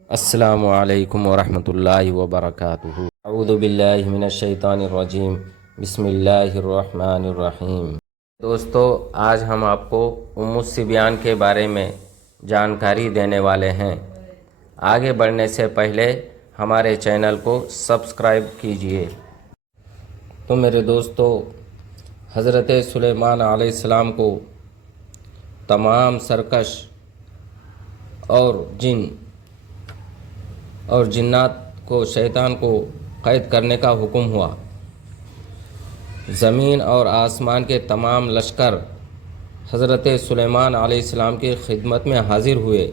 السلام علیکم ورحمۃ اللہ وبرکاتہ۔ اعوذ باللہ من الشیطان الرجیم، بسم اللہ الرحمن الرحیم۔ دوستو، آج ہم آپ کو ام الصبیان کے بارے میں جانکاری دینے والے ہیں۔ آگے بڑھنے سے پہلے ہمارے چینل کو سبسکرائب کیجئے۔ تو میرے دوستو، حضرت سلیمان علیہ السلام کو تمام سرکش اور جن اور جنات کو، شیطان کو قید کرنے کا حکم ہوا۔ زمین اور آسمان کے تمام لشکر حضرت سلیمان علیہ السلام کی خدمت میں حاضر ہوئے،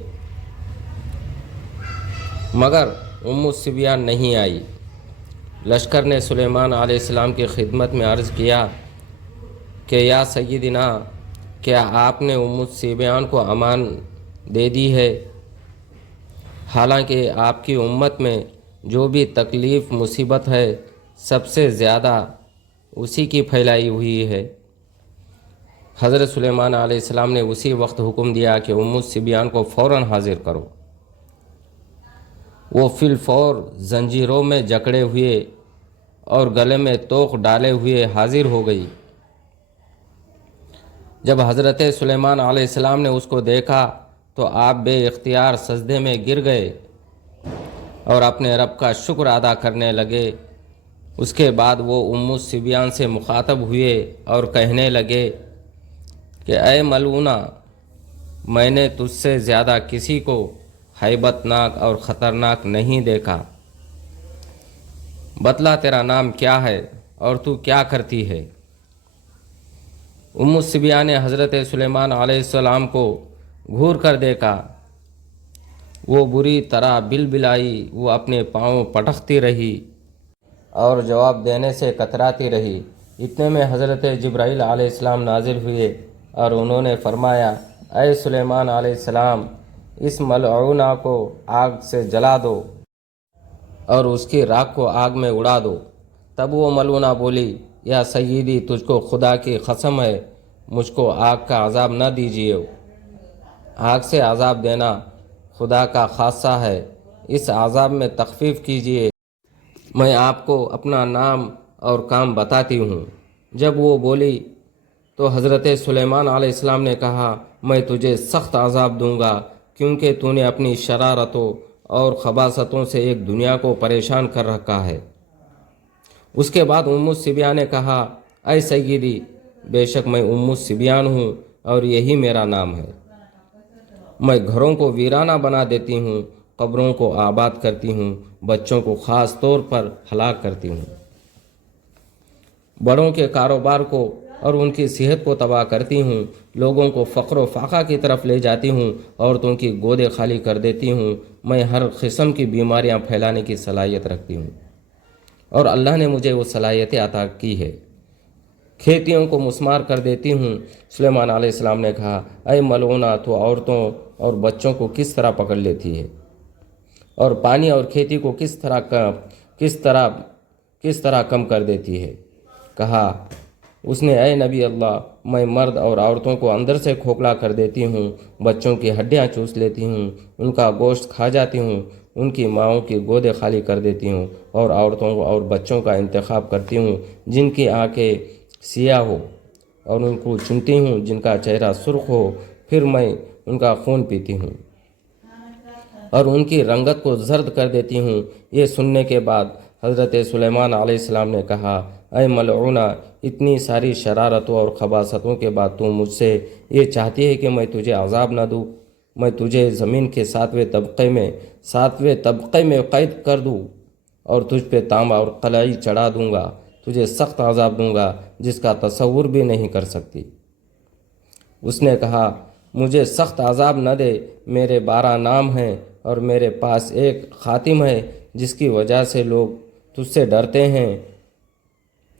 مگر ام الصبیان نہیں آئی۔ لشکر نے سلیمان علیہ السلام کی خدمت میں عرض کیا کہ یا سیدنا، کیا آپ نے ام الصبیان کو امان دے دی ہے؟ حالانکہ آپ کی امت میں جو بھی تکلیف مصیبت ہے، سب سے زیادہ اسی کی پھیلائی ہوئی ہے۔ حضرت سلیمان علیہ السلام نے اسی وقت حکم دیا کہ ام الصبیان کو فوراً حاضر کرو۔ وہ فی الفور زنجیروں میں جکڑے ہوئے اور گلے میں توق ڈالے ہوئے حاضر ہو گئی۔ جب حضرت سلیمان علیہ السلام نے اس کو دیکھا تو آپ بے اختیار سجدے میں گر گئے اور اپنے رب کا شکر ادا کرنے لگے۔ اس کے بعد وہ ام الصبیان سے مخاطب ہوئے اور کہنے لگے کہ اے ملعونہ، میں نے تجھ سے زیادہ کسی کو ہیبت ناک اور خطرناک نہیں دیکھا۔ بتلا تیرا نام کیا ہے اور تو کیا کرتی ہے؟ ام الصبیان نے حضرت سلیمان علیہ السلام کو گھور کر دیکھا۔ وہ بری طرح بلبلائی، وہ اپنے پاؤں پٹکتی رہی اور جواب دینے سے کتراتی رہی۔ اتنے میں حضرت جبرائیل علیہ السلام نازل ہوئے اور انہوں نے فرمایا، اے سلیمان علیہ السلام، اس ملعونہ کو آگ سے جلا دو اور اس کی راکھ کو آگ میں اڑا دو۔ تب وہ ملعونہ بولی، یا سیدی، تجھ کو خدا کی قسم ہے، مجھ کو آگ کا عذاب نہ دیجیے۔ آگ سے عذاب دینا خدا کا خاصہ ہے، اس عذاب میں تخفیف کیجیے۔ میں آپ کو اپنا نام اور کام بتاتی ہوں۔ جب وہ بولی تو حضرت سلیمان علیہ السلام نے کہا، میں تجھے سخت عذاب دوں گا، کیونکہ تو نے اپنی شرارتوں اور خباثتوں سے ایک دنیا کو پریشان کر رکھا ہے۔ اس کے بعد ام الصبیان نے کہا، اے سیدی، بے شک میں ام الصبیان ہوں اور یہی میرا نام ہے۔ میں گھروں کو ویرانہ بنا دیتی ہوں، قبروں کو آباد کرتی ہوں، بچوں کو خاص طور پر ہلاک کرتی ہوں، بڑوں کے کاروبار کو اور ان کی صحت کو تباہ کرتی ہوں، لوگوں کو فقر و فاقہ کی طرف لے جاتی ہوں، عورتوں کی گودیں خالی کر دیتی ہوں۔ میں ہر قسم کی بیماریاں پھیلانے کی صلاحیت رکھتی ہوں اور اللہ نے مجھے وہ صلاحیتیں عطا کی ہے۔ کھیتیوں کو مسمار کر دیتی ہوں۔ سلیمان علیہ السلام نے کہا، اے ملعونہ، تو عورتوں اور بچوں کو کس طرح پکڑ لیتی ہے اور پانی اور کھیتی کو کس طرح کم کر دیتی ہے؟ کہا اس نے، اے نبی اللہ، میں مرد اور عورتوں کو اندر سے کھوکھلا کر دیتی ہوں، بچوں کی ہڈیاں چوس لیتی ہوں، ان کا گوشت کھا جاتی ہوں، ان کی ماؤں کی گودیں خالی کر دیتی ہوں اور عورتوں اور بچوں کا انتخاب کرتی ہوں جن کی آنکھیں سیاہ ہو اور ان کو چنتی ہوں جن کا چہرہ سرخ ہو، پھر میں ان کا خون پیتی ہوں اور ان کی رنگت کو زرد کر دیتی ہوں۔ یہ سننے کے بعد حضرت سلیمان علیہ السلام نے کہا، اے ملعونہ، اتنی ساری شرارتوں اور خباثتوں کے بعد تو مجھ سے یہ چاہتی ہے کہ میں تجھے عذاب نہ دوں؟ میں تجھے زمین کے ساتویں طبقے میں قید کر دوں اور تجھ پہ تانبا اور قلعی چڑھا دوں گا، تجھے سخت عذاب دوں گا جس کا تصور بھی نہیں کر سکتی۔ اس نے کہا، مجھے سخت عذاب نہ دے، میرے 12 نام ہیں اور میرے پاس ایک خاتم ہے جس کی وجہ سے لوگ تجھ سے ڈرتے ہیں،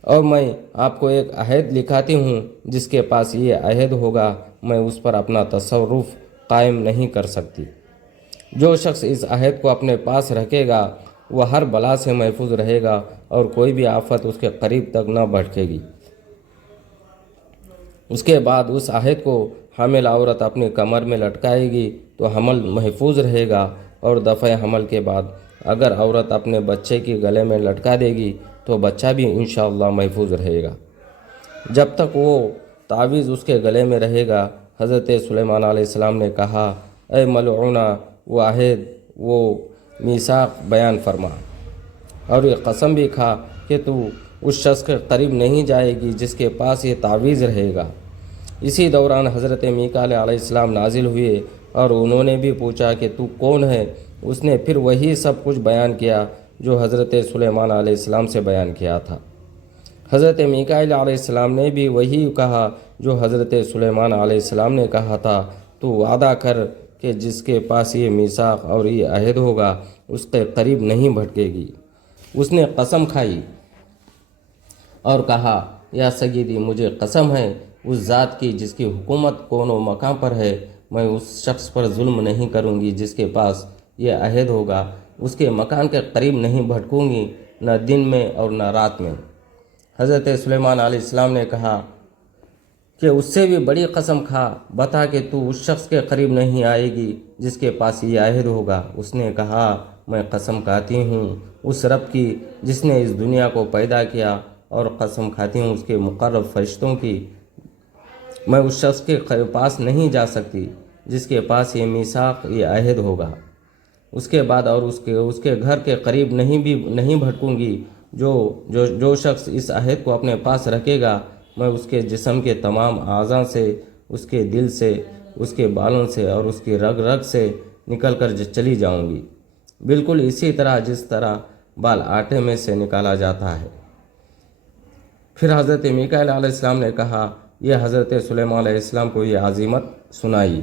اور میں آپ کو ایک عہد لکھاتی ہوں جس کے پاس یہ عہد ہوگا میں اس پر اپنا تصرف قائم نہیں کر سکتی۔ جو شخص اس عہد کو اپنے پاس رکھے گا وہ ہر بلا سے محفوظ رہے گا اور کوئی بھی آفت اس کے قریب تک نہ بھٹکے گی۔ اس کے بعد اس عہد کو حامل عورت اپنی کمر میں لٹکائے گی تو حمل محفوظ رہے گا اور دفع حمل کے بعد اگر عورت اپنے بچے کی گلے میں لٹکا دے گی تو بچہ بھی انشاءاللہ محفوظ رہے گا جب تک وہ تعویذ اس کے گلے میں رہے گا۔ حضرت سلیمان علیہ السلام نے کہا، اے ملعونہ، وہ عہد، وہ میثاق بیان فرما اور یہ قسم بھی کھا کہ تو اس شخص کے قریب نہیں جائے گی جس کے پاس یہ تعویذ رہے گا۔ اسی دوران حضرت میکائیل علیہ السلام نازل ہوئے اور انہوں نے بھی پوچھا کہ تو کون ہے؟ اس نے پھر وہی سب کچھ بیان کیا جو حضرت سلیمان علیہ السلام سے بیان کیا تھا۔ حضرت میکائیل علیہ السلام نے بھی وہی کہا جو حضرت سلیمان علیہ السلام نے کہا تھا، تو وعدہ کر کہ جس کے پاس یہ میثاق اور یہ عہد ہوگا اس کے قریب نہیں بھٹکے گی۔ اس نے قسم کھائی اور کہا، یا سیدی، مجھے قسم ہے اس ذات کی جس کی حکومت کون و مکان پر ہے، میں اس شخص پر ظلم نہیں کروں گی جس کے پاس یہ عہد ہوگا، اس کے مکان کے قریب نہیں بھٹکوں گی، نہ دن میں اور نہ رات میں۔ حضرت سلیمان علیہ السلام نے کہا کہ اس سے بھی بڑی قسم کھا، بتا کہ تو اس شخص کے قریب نہیں آئے گی جس کے پاس یہ عہد ہوگا۔ اس نے کہا، میں قسم کھاتی ہوں اس رب کی جس نے اس دنیا کو پیدا کیا، اور قسم کھاتی ہوں اس کے مقرب فرشتوں کی، میں اس شخص کے پاس نہیں جا سکتی جس کے پاس یہ میثاق، یہ عہد ہوگا۔ اس کے بعد اور اس کے گھر کے قریب نہیں بھٹکوں گی۔ جو شخص اس عہد کو اپنے پاس رکھے گا، میں اس کے جسم کے تمام اعضاء سے، اس کے دل سے، اس کے بالوں سے اور اس کی رگ رگ سے نکل کر چلی جاؤں گی، بالکل اسی طرح جس طرح بال آٹے میں سے نکالا جاتا ہے۔ پھر حضرت میکائیل علیہ السلام نے کہا، یہ حضرت سلیمان علیہ السلام کو یہ عظیمت سنائی۔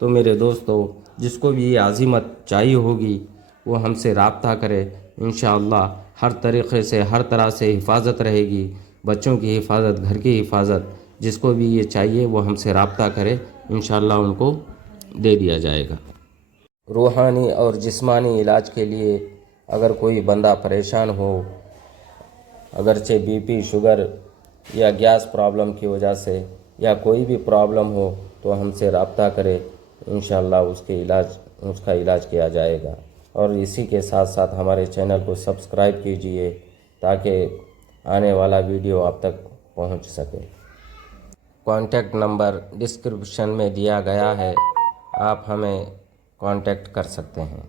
تو میرے دوستو، جس کو بھی یہ عظیمت چاہیے ہوگی وہ ہم سے رابطہ کرے، انشاءاللہ ہر طریقے سے، ہر طرح سے حفاظت رہے گی، بچوں کی حفاظت، گھر کی حفاظت۔ جس کو بھی یہ چاہیے وہ ہم سے رابطہ کرے، انشاءاللہ ان کو دے دیا جائے گا۔ روحانی اور جسمانی علاج کے لیے اگر کوئی بندہ پریشان ہو، اگرچہ بی پی، شوگر یا گیس پرابلم کی وجہ سے یا کوئی بھی پرابلم ہو تو ہم سے رابطہ کرے، انشاءاللہ اس کا علاج کیا جائے گا۔ اور اسی کے ساتھ ساتھ ہمارے چینل کو سبسکرائب کیجئے تاکہ آنے والا ویڈیو آپ تک پہنچ سکے۔ کانٹیکٹ نمبر ڈسکرپشن میں دیا گیا ہے، آپ ہمیں کانٹیکٹ کر سکتے ہیں۔